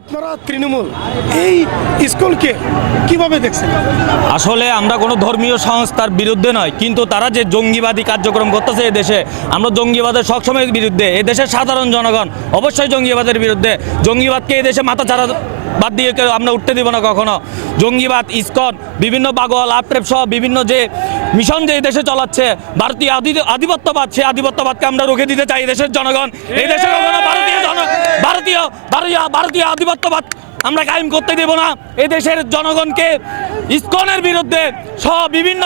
আপনারা তৃণমূল, এই স্কুলকে কীভাবে দেখছেন? আসলে আমরা কোনো ধর্মীয় সংস্থার বিরুদ্ধে নয়, কিন্তু তারা যে জঙ্গিবাদী কার্যক্রম করতেছে এই দেশে, আমরা জঙ্গিবাদের সবসময় বিরুদ্ধে এই দেশের সাধারণ জনগণ অবশ্যই জঙ্গিবাদের বিরুদ্ধে, জঙ্গিবাদকে এই দেশে মাথা ছাড়া বাদ দিয়ে আমরা উঠতে দিব না কখনো। জঙ্গিবাদ, ইস্কন, বিভিন্ন বাগল আপ্রেপ সহ বিভিন্ন যে মিশন যে দেশে চালাচ্ছে, ভারতীয় আধি- আধিপত্যবাদ, সে আধিপত্যবাদকে আমরা রুখে দিতে চাই দেশের জনগণ এই দেশে কখনো ভারতীয় ভারতীয় ভারতীয় আধিপত্যবাদ আমরা কায়েম করতে দেব না। এই দেশের জনগণকে ইসকনের বিরুদ্ধে সহ বিভিন্ন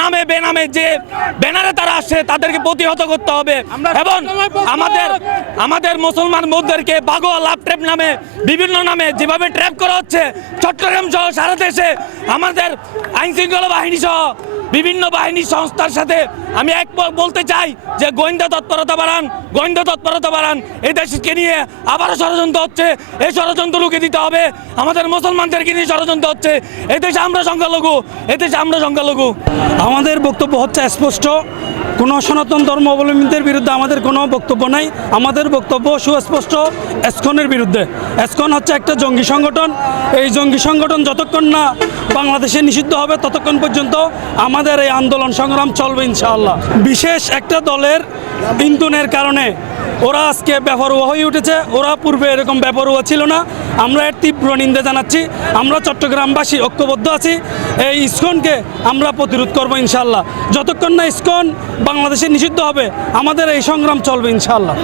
নামে বেনামে যে ব্যানারে তারা আসছে তাদেরকে প্রতিহত করতে হবে। এবং আমাদের আমাদের মুসলমান বোনদেরকে পাগল লাভ ট্র্যাপ নামে বিভিন্ন নামে যেভাবে ট্র্যাপ করা হচ্ছে চট্টগ্রাম সহ সারা দেশে আমাদের আইন শৃঙ্খলা বাহিনী সহ বিভিন্ন বাহিনী সংস্থার সাথে আমি এক বলতে চাই যে গোয়েন্দা তৎপরতা বাড়ান গোয়েন্দা তৎপরতা বাড়ান এই দেশকে নিয়ে আবারও ষড়যন্ত্র হচ্ছে। এই ষড়যন্ত্র লুকে দিতে হবে। আমাদের মুসলমানদেরকে নিয়ে ষড়যন্ত্র হচ্ছে? এই দেশে আমরা সংখ্যালঘু এই দেশে আমরা সংখ্যালঘু। আমাদের বক্তব্য হচ্ছে স্পষ্ট। কোনো সনাতন ধর্মাবলম্বীদের বিরুদ্ধে আমাদের কোনো বক্তব্য নাই। আমাদের বক্তব্য সুস্পষ্ট এসকনের বিরুদ্ধে। এসকন হচ্ছে একটা জঙ্গি সংগঠন। এই জঙ্গি সংগঠন যতক্ষণ না বাংলাদেশে নিষিদ্ধ হবে, ততক্ষণ পর্যন্ত আমাদের এই আন্দোলন সংগ্রাম চলবে ইনশাআল্লাহ। বিশেষ একটা দলের ইন্ধনের কারণে ওরা আজকে ব্যাপারুয়া হয়ে উঠেছে। ওরা পূর্বে এরকম ব্যাপারুয়া ছিল না। আমরা এর তীব্র নিন্দা জানাচ্ছি। আমরা চট্টগ্রামবাসী ঐক্যবদ্ধ আছি। এই ইস্কনকে আমরা প্রতিরোধ করব ইনশাল্লাহ যতক্ষণ না ইস্কন বাংলাদেশে নিষিদ্ধ হবে, আমাদের এই সংগ্রাম চলবে ইনশাল্লাহ